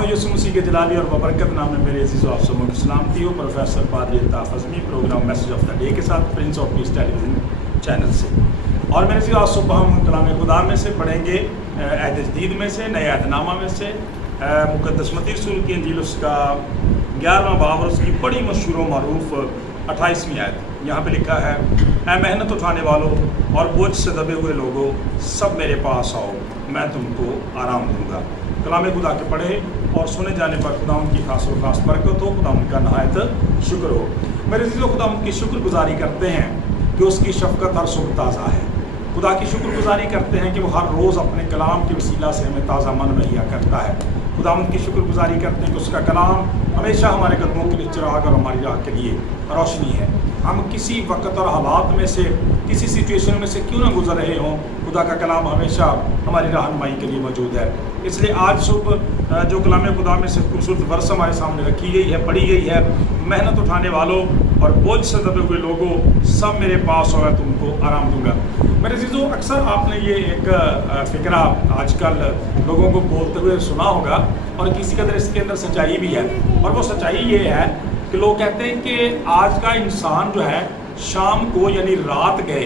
खुदावंद यीशु मसीह के जलाली और बबरकत नाम में मेरे अजीज़ आप सबों की सलामती हो। प्रोफेसर पादरी Altaf Azmi programme message of the day के साथ prince of peace television channel से। और मेरे अजीज़ आज सुबह हम कलाम खुदा में से पढ़ेंगे, अहद जदीद में से, नए अहदनामा में से मुक़द्दस मत्ती रसूल की इंजील उसका 11वां बाब और उसकी बड़ी मशहूर मरूफ 28वीं आयत। यहाँ पे लिखा है, ऐ मेहनत उठाने वालों और बोझ से दबे हुए लोगों, सब मेरे पास आओ, मैं तुमको आराम दूंगा। कलाम खुदा के पढ़े और सुने जाने पर खुदावंद की खास और खास बरकत हो, खुदावंद का नहायत शुक्र हो। मेरे अज़ीज़ों, खुदावंद की शुक्रगुजारी करते हैं कि उसकी शफ़क़त हर सुबह ताज़ा है। खुदा की शुक्रगुजारी करते हैं कि वो हर रोज़ अपने कलाम के वसीला से हमें ताज़ा मन मुहैया करता है। खुदावंद की शुक्रगुजारी करते हैं कि उसका कलाम हमेशा हमारे कदमों के लिए चिराग और हमारी राह के लिए रोशनी है। हम किसी वक्त और हालात में से, किसी सिचुएशन में से क्यों ना गुजर रहे हों, खुदा का कलाम हमेशा हमारी रहनुमाई के लिए मौजूद है। इसलिए आज सुबह जो कलाम खुदा में से खूबसूरत वर्स हमारे सामने रखी गई है, पढ़ी गई है, मेहनत उठाने वालों और बोझ से दबे हुए लोगों, सब मेरे पास हो, मैं तुमको आराम दूंगा। मेरे अज़ीज़ों, अक्सर आपने ये एक फ़िक्रा आजकल लोगों को बोलते हुए सुना होगा और किसी कदर इसके अंदर सच्चाई भी है। और वो सच्चाई ये है कि लोग कहते हैं कि आज का इंसान जो है शाम को यानी रात गए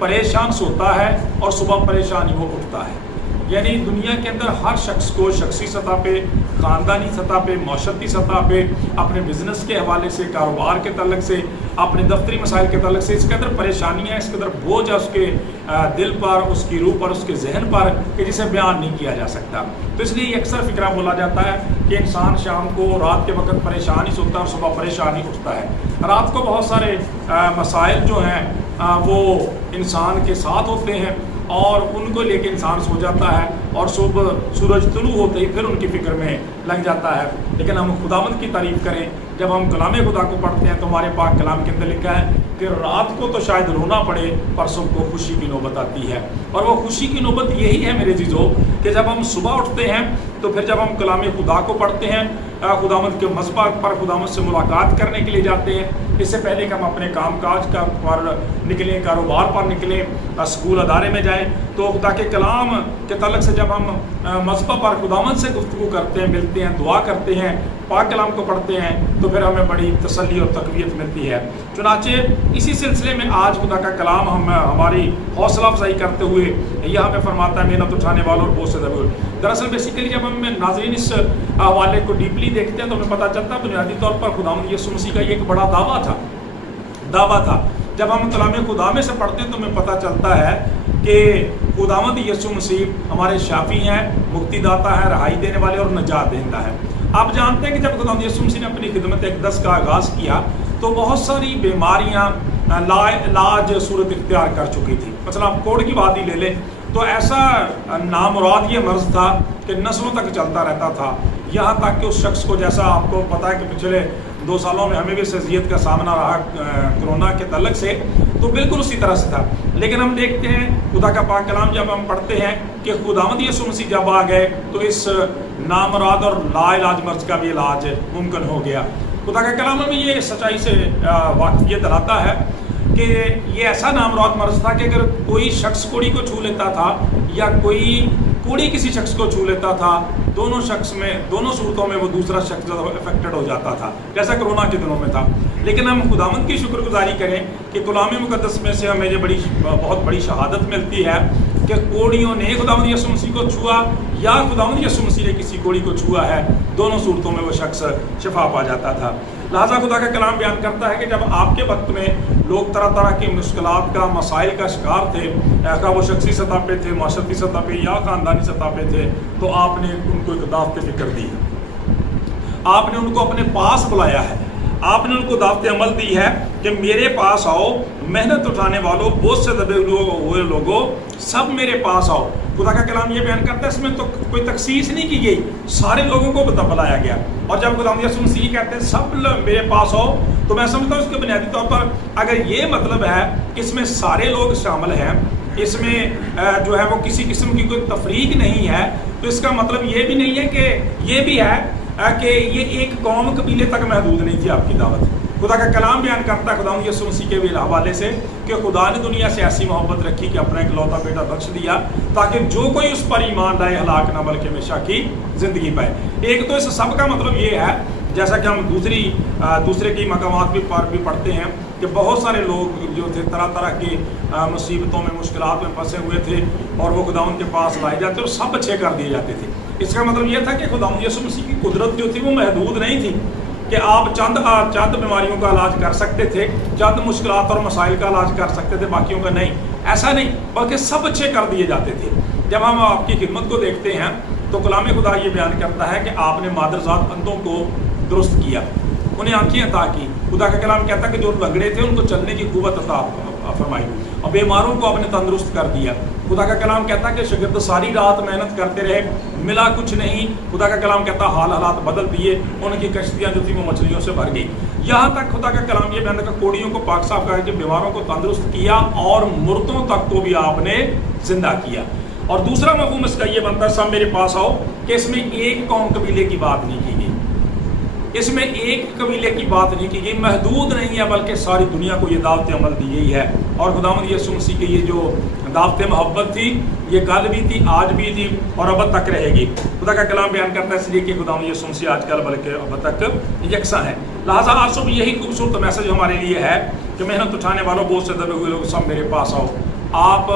परेशान सोता है और सुबह परेशान ही वो उठता है। यानी दुनिया के अंदर हर शख्स को शख्सी सतह पे, ख़ानदानी सतह पे, माशरती सतह पे, अपने बिजनेस के हवाले से, कारोबार के तल्लक से, अपने दफ्तरी मसाइल के तल्लक से इसके अंदर परेशानियाँ, इसके अंदर बोझ है उसके दिल पर, उसकी रूह पर, उसके जहन पर, कि जिसे बयान नहीं किया जा सकता। तो इसलिए अक्सर फ़िक्रा बोला जाता है कि इंसान शाम को रात के वक्त परेशान ही सोता है और सुबह परेशान ही उठता है। रात को बहुत सारे मसाइल जो हैं वो इंसान के साथ होते हैं और उनको लेके इंसान सो जाता है और सुबह सूरज तुलू होते ही फिर उनकी फ़िक्र में लग जाता है। लेकिन हम खुदावंद की तारीफ़ करें, जब हम कलाम खुदा को पढ़ते हैं तो हमारे पाक कलाम के अंदर लिखा है कि रात को तो शायद रोना पड़े पर सुबह को खुशी की नौबत आती है। और वो खुशी की नौबत यही है मेरे अज़ीज़ों कि जब हम सुबह उठते हैं तो फिर जब हम कलाम खुदा को पढ़ते हैं, खुदावंद के मज़बा पर खुदावंद से मुलाकात करने के लिए जाते हैं। इससे पहले कि हम अपने कामकाज का पर निकलें, कारोबार पर निकलें, स्कूल अदारे में जाएं, तो खुदा के कलाम के तल्लक से जब हम मज़बा पर खुदावंद से गुफ्तगू करते हैं, मिलते हैं, दुआ करते हैं, पाक कलाम को पढ़ते हैं, तो फिर हमें बड़ी तसल्ली और तक़वियत मिलती है। चुनाचे इसी सिलसिले में आज खुदा का कलाम हम हमारी हौसला अफजाई करते हुए यह हमें फरमाता है, मेहनत उठाने वालों और बोझ से दबे हुए। दरअसल बेसिकली जब हम नाज़रीन इस हवाले को डीपली देखते हैं तो हमें पता चलता है बुनियादी तौर पर खुदावंद यीशु मसीह का ये एक बड़ा दावा था। जब हम कलाम खुदा में से पढ़ते हैं तो हमें पता चलता है कि खुदावंद यीशु मसीह हमारे शाफी हैं, मुक्तिदाता है, रहाई देने वाले और नजात देता है। आप जानते हैं कि जब खुदावंद यीशु मसीह ने अपनी खिदमत अक़दस का आगाज़ किया तो बहुत सारी बीमारियाँ लाज सूरत इख्तियार कर चुकी थी। मतलब आप कोढ़ की बात ही ले लें तो ऐसा नामुराद ये मर्ज़ था कि नस्लों तक चलता रहता था। यहाँ तक कि उस शख्स को, जैसा आपको पता है कि पिछले 2 सालों में हमें भी इस अज़ियत का सामना रहा कोरोना के तल्लक से, तो बिल्कुल उसी तरह से था। लेकिन हम देखते हैं खुदा का पाक कलाम जब हम पढ़ते हैं कि खुदावंद यीशु मसीह जब आ गए तो इस नामुराद और लाइलाज मर्ज़ का भी इलाज मुमकिन हो गया। खुदा का कलाम में ये सच्चाई से वाक़िफ़ियत दिलाता है कि ये ऐसा नामुराद मर्ज़ था कि अगर कोई शख्स कोड़ी को छू लेता था या कोई कोड़ी किसी शख्स को छू लेता था, दोनों सूरतों में वो दूसरा शख्स अफेक्टेड हो जाता था, जैसा कोरोना के दिनों में था। लेकिन हम खुदावंद की शुक्रगुजारी करें कि कलाम मुक़द्दस में से हमें ये बहुत बड़ी शहादत मिलती है कि कोड़ियों ने खुदावंद यीशु मसीह को छुआ या खुदावंद यीशु मसीह ने किसी कोड़ी को छुआ है, दोनों सूरतों में वो शख्स शिफा पा जाता था। लिहाजा खुदा का कलाम बयान करता है कि जब आपके वक्त में लोग तरह तरह की मुश्किलात का, मसाइल का शिकार थे, क्या वो शख्सी सतह पे थे, माशरती सतह पे या ख़ानदानी सतह पे थे, तो आपने उनको एक दावत फ़िक्र दी है, आपने उनको अपने पास बुलाया है, आपने उनको दावत अमल दी है कि मेरे पास आओ, मेहनत उठाने वालों, बोझ से दबे हुए लोगों, सब मेरे पास आओ। खुदा का कलाम ये बयान करता है, इसमें तो कोई तखसीस नहीं की गई, सारे लोगों को बुलाया गया। और जब खुदावंद यीशु मसीह कहते हैं सब मेरे पास आओ, तो मैं समझता हूँ इसके बुनियादी तौर पर अगर ये मतलब है कि इसमें सारे लोग शामिल हैं, इसमें जो है वो किसी किस्म की कोई तफरीक नहीं है, तो इसका मतलब ये भी नहीं है कि ये भी है कि ये एक कौम कबीले तक महदूद नहीं थी आपकी दावत। खुदा का कलाम बयान करता है खुदावंद यीशु मसीह के भी हवाले से कि खुदा ने दुनिया से ऐसी मोहब्बत रखी कि अपना इकलौता बेटा बख्श दिया ताकि जो कोई उस पर ईमान लाए हलाक ना बल्कि हमेशा की ज़िंदगी पाए। एक तो इस सब का मतलब ये है, जैसा कि हम दूसरे की मकामात भी पढ़ते हैं कि बहुत सारे लोग जो थे तरह तरह की मुसीबतों में मुश्किलात में फंसे हुए थे और वो खुदावंद के पास लाए जाते और सब अच्छे कर दिए जाते थे। इसका मतलब ये था कि खुदावंद यीशु मसीह की कुदरत जो थी वो महदूद नहीं थी कि आप चंद बीमारियों का इलाज कर सकते थे, चंद मुश्किलात और मसाइल का इलाज कर सकते थे, बाकियों का नहीं। ऐसा नहीं, बल्कि सब अच्छे कर दिए जाते थे। जब हम आपकी खिदमत को देखते हैं तो कलाम खुदा ये बयान करता है कि आपने मादरजात अंधों को दुरुस्त किया, उन्हें आंखें अता की। खुदा का कलाम कहता है कि जो लंगड़े थे उनको चलने की कुव्वत अता फरमाई और बीमारों को आपने तंदुरुस्त कर दिया। खुदा का कलाम कहता है कि शागिर्द सारी रात मेहनत करते रहे, मिला कुछ नहीं। खुदा का कलाम कहता हाल हालात बदल दिए, उनकी कश्तियाँ जो थी वो मछलियों से भर गई। यहाँ तक खुदा का कलाम ये बयान करता कोड़ियों को पाक साफ करके बीमारों को तंदुरुस्त किया और मुर्दों तक को भी आपने जिंदा किया। और दूसरा मफहूम इसका ये बनता है, सब मेरे पास आओ, कि इसमें एक कौम कबीले की बात नहीं की गई, इसमें एक कबीले की बात नहीं की गई, महदूद नहीं है, बल्कि सारी दुनिया को ये दावत अमल दी गई है। और खुदावंद यीशु मसीह की ये जो दावत मोहब्बत थी ये कल भी थी, आज भी थी और अब तक रहेगी। खुदा का कलाम बयान करता है इसलिए कि खुदावंद यीशु मसीह आज कल बल्कि अब तक यकसा है। लिहाजा आज सुबह यही खूबसूरत मैसेज हमारे लिए है कि मेहनत उठाने वालों, बोझ से दबे हुए लोग, सब मेरे पास आओ। आप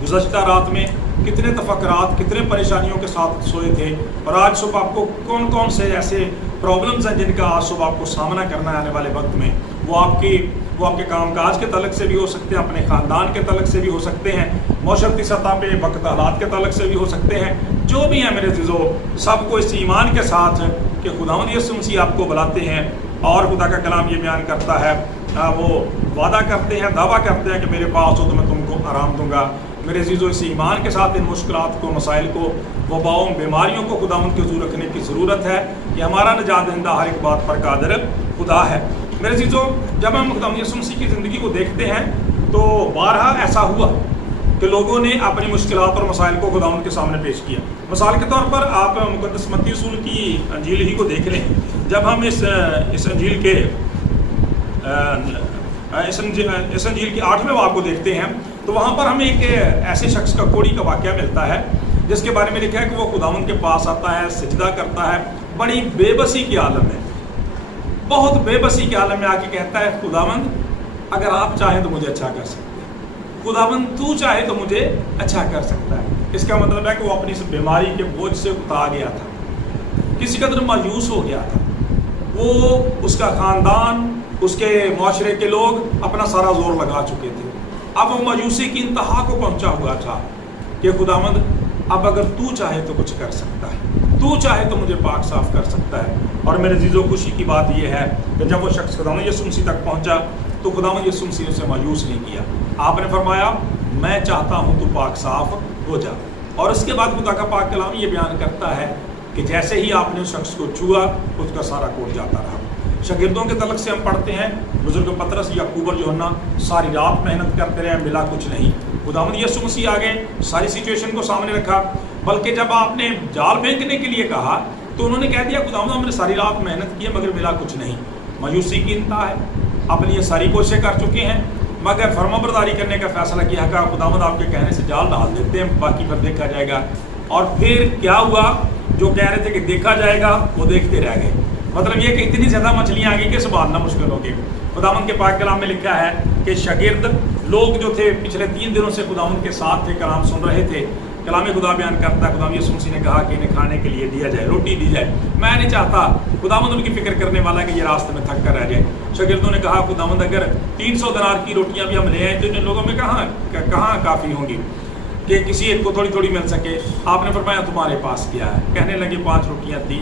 गुज़श्ता रात में कितने तफक्रात, कितने परेशानियों के साथ सोए थे और आज सुबह आपको कौन कौन से ऐसे प्रॉब्लम्स हैं जिनका आज सुबह आपको सामना करना है आने वाले वक्त में। वो आपके कामकाज के तलक से भी हो सकते हैं, अपने ख़ानदान के तलक से भी हो सकते हैं, मौशरती सतह पे वक्त हालात के तलक से भी हो सकते हैं। जो भी हैं मेरे चीज़ों, सबको इस ईमान के साथ कि खुदावंद यीशु मसीह आपको बुलाते हैं और खुदा का कलाम ये बयान करता है, वो वादा करते हैं, दावा करते हैं कि मेरे पास हो तो मैं तुमको आराम दूंगा। मेरे अजीज़ों, इस ईमान के साथ इन मुश्किलात को, मसाइल को, वबाओं, बीमारियों को खुदावंद के हुज़ूर रखने की ज़रूरत है कि हमारा निजात दहिंदा हर एक बात पर कादिर खुदा है। मेरे अजीज़ों, जब हम खुदावंद यीशु मसीह की ज़िंदगी को देखते हैं तो बारहा ऐसा हुआ कि लोगों ने अपनी मुश्किलात और मसाइल को खुदावंद के सामने पेश किया। मिसाल के तौर पर आप मुक़द्दस मत्ती रसूल की अंजील ही को देख लें। जब हम इस अंजील के इस अंजील के 8वें बाब को देखते हैं तो वहाँ पर हमें एक ऐसे शख्स का कोड़ी का वाक़या मिलता है जिसके बारे में लिखा है कि वो खुदावंद के पास आता है, सजदा करता है, बड़ी बेबसी के आलम में, बहुत बेबसी के आलम में आके कहता है, खुदावंद अगर आप चाहें तो मुझे अच्छा कर सकते हैं, खुदावंद तू चाहे तो मुझे अच्छा कर सकता है। इसका मतलब है कि वो अपनी इस बीमारी के बोझ से उतार गया था, किसी कदर मायूस हो गया था। वो, उसका ख़ानदान, उसके माशरे के लोग अपना सारा जोर लगा चुके थे। अब वो मायूसी की इंतहा को पहुंचा हुआ था कि खुदावंद अब अगर तू चाहे तो कुछ कर सकता है, तू चाहे तो मुझे पाक साफ कर सकता है। और मेरे अजीज़ों, खुशी की बात यह है कि जब वो शख्स खुदावंद यीशु मसीह तक पहुंचा तो खुदावंद यीशु मसीह उसे मायूस नहीं किया। आपने फरमाया, मैं चाहता हूँ तू पाक साफ हो जा। और इसके बाद खुदा का पाक कलाम ये बयान करता है कि जैसे ही आपने उस शख्स को छुआ उसका सारा कोट जाता रहा। शागिर्दों के तलक से हम पढ़ते हैं, बुजुर्ग पतरस, याकूब और यूहन्ना सारी रात मेहनत करते रहे, मिला कुछ नहीं। खुदावंद यीशु मसीह आ गए, सारी सिचुएशन को सामने रखा। बल्कि जब आपने जाल फेंकने के लिए कहा तो उन्होंने कह दिया, खुदावंद हमने सारी रात मेहनत की है मगर मिला कुछ नहीं। मायूसी की इंतहा है, अपनी ये सारी कोशिशें कर चुके हैं मगर फर्माबरदारी करने का फैसला किया, कहा खुदावंद आपके कहने से जाल डाल देते हैं, बाकी पर देखा जाएगा। और फिर क्या हुआ, जो कह रहे थे कि देखा जाएगा वो देखते रह गए। मतलब ये कि इतनी ज़्यादा मछलियाँ आ गई कि संभालना मुश्किल हो गई। खुदावंद के पाक कलाम में लिखा है कि शागिर्द लोग जो थे पिछले 3 दिनों से खुदावंद के साथ थे, कलाम सुन रहे थे। कलाम खुदा बयान करता है, खुदावंद यीशु मसीह ने कहा कि इन्हें खाने के लिए दिया जाए, रोटी दी जाए। मैं नहीं चाहता, खुदावंद उनकी फिक्र करने वाला कि ये रास्ते में थक कर रह जाए। शागिर्दों ने कहा, खुदावंद अगर 300 दिनार की रोटियाँ भी हम ले आए तो इन लोगों में कहाँ काफ़ी होंगी कि किसी एक को थोड़ी थोड़ी मिल सके। आपने फरमाया तुम्हारे पास क्या है? कहने लगे 5 रोटियाँ थी,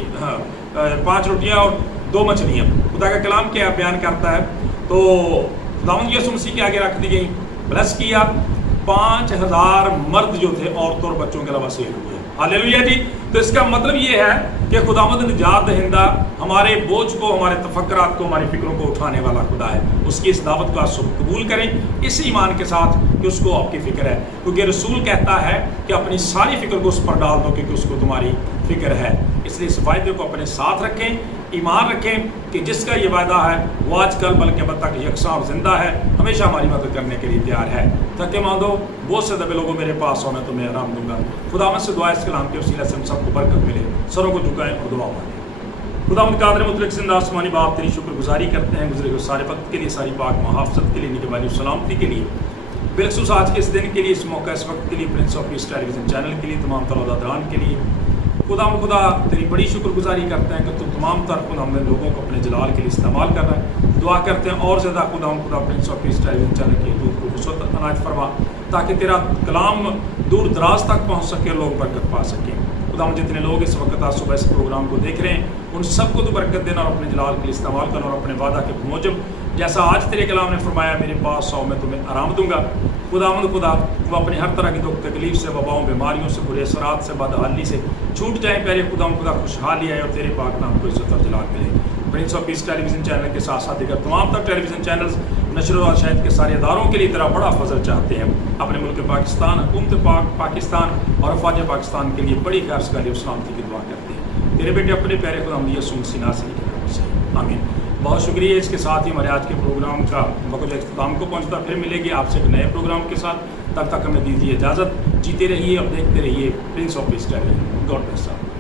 5 रोटियाँ और 2 मछलियाँ। खुदा का कलाम क्या बयान करता है, तो खुदावंद यीशु मसीह के आगे रख दी गई, ब्लेस किया। 5000 मर्द जो थे औरतों और बच्चों के अलावा सेल हुए। हालेलुया जी। तो इसका मतलब ये है कि खुदावंद निजात दहिंदा हमारे बोझ को, हमारे तफक्रात को, हमारी फिक्रों को उठाने वाला खुदा है। उसकी इस दावत को आप सब कबूल करें इस ईमान के साथ कि उसको आपकी फिक्र है, क्योंकि रसूल कहता है कि अपनी सारी फिक्र को उस पर डाल दो क्योंकि उसको तुम्हारी फिक्र है। اس لیے اس وعدے کو اپنے ساتھ رکھیں، ایمان رکھیں کہ جس کا یہ وعدہ ہے وہ آج کل بلکہ اب تک یکساں اور زندہ ہے، ہمیشہ ہماری مدد کرنے کے لیے تیار ہے۔ تھکے ماندو بہت سے دبے لوگوں میرے پاس ہو، میں تمہیں آرام دوں گا۔ خداوند سے دعا اس کلام کے وسیلہ سے ہم سب کو برکت ملے۔ سروں کو جھکائیں اور دعا مانگیں۔ خداوند قادر مطلق زندہ آسمانی باپ، تیری شکر گزاری کرتے ہیں گزرے ہوئے سارے وقت کے لیے، ساری پاک محافظت کے لیے، نگہبانی و سلامتی کے لیے، بالخصوص آج کے اس دن کے لیے، اس موقع اس وقت کے لیے، Prince of Peace Television channel کے لیے، تمام تر عہدیداران کے لیے خدا تیری بڑی شکر گزاری کرتے ہیں کہ تو تمام تر خدا لوگوں کو اپنے جلال کے لیے استعمال کر رہا ہے۔ دعا کرتے ہیں اور زیادہ خدا Prince of Peace Television channel کے دودھ کو وسعت عنایت فرما، تاکہ تیرا کلام دور دراز تک پہنچ سکے، لوگ برکت پا سکیں۔ خدا جتنے لوگ اس وقت آج صبح اس پروگرام کو دیکھ رہے ہیں ان سب کو تو برکت دینا اور اپنے جلال کے لیے استعمال کرنا، اور اپنے وعدہ کے موجب جیسا آج تیرے کلام نے فرمایا میرے پاس آؤ میں تمہیں آرام دوں گا۔ خدا وہ اپنے ہر طرح کی دکھ تکلیف سے، وباؤں، بیماریوں سے، برے اثرات سے، بدحالی سے چھوٹ جائیں پہلے خدا خوشحالی آئے اور تیرے پاک نام کو عزت اور جلال ملے۔ Prince of Peace Television channel کے ساتھ ساتھ دیگر تمام تر ٹیلی ویژن چینلز نشر و شاید کے سارے اداروں کے لیے تیرا بڑا فضل چاہتے ہیں۔ اپنے ملک پاکستان، حکومت پاکستان اور افواج پاکستان کے لیے بڑی خیر سگالی اور سلامتی کی دعا کرتے ہیں تیرے بیٹے اپنے پیارے خدا یسوع مسیح ناصری کے نام سے، آمین۔ بہت شکریہ۔ اس کے ساتھ ہی ہمارے آج کے پروگرام کا وقت اختتام کو پہنچتا، پھر ملے گی آپ سے ایک نئے پروگرام کے ساتھ۔ تب تک ہمیں دیجیے اجازت، جیتے رہیے اور دیکھتے رہیے Prince of Peace Television. God bless آپ۔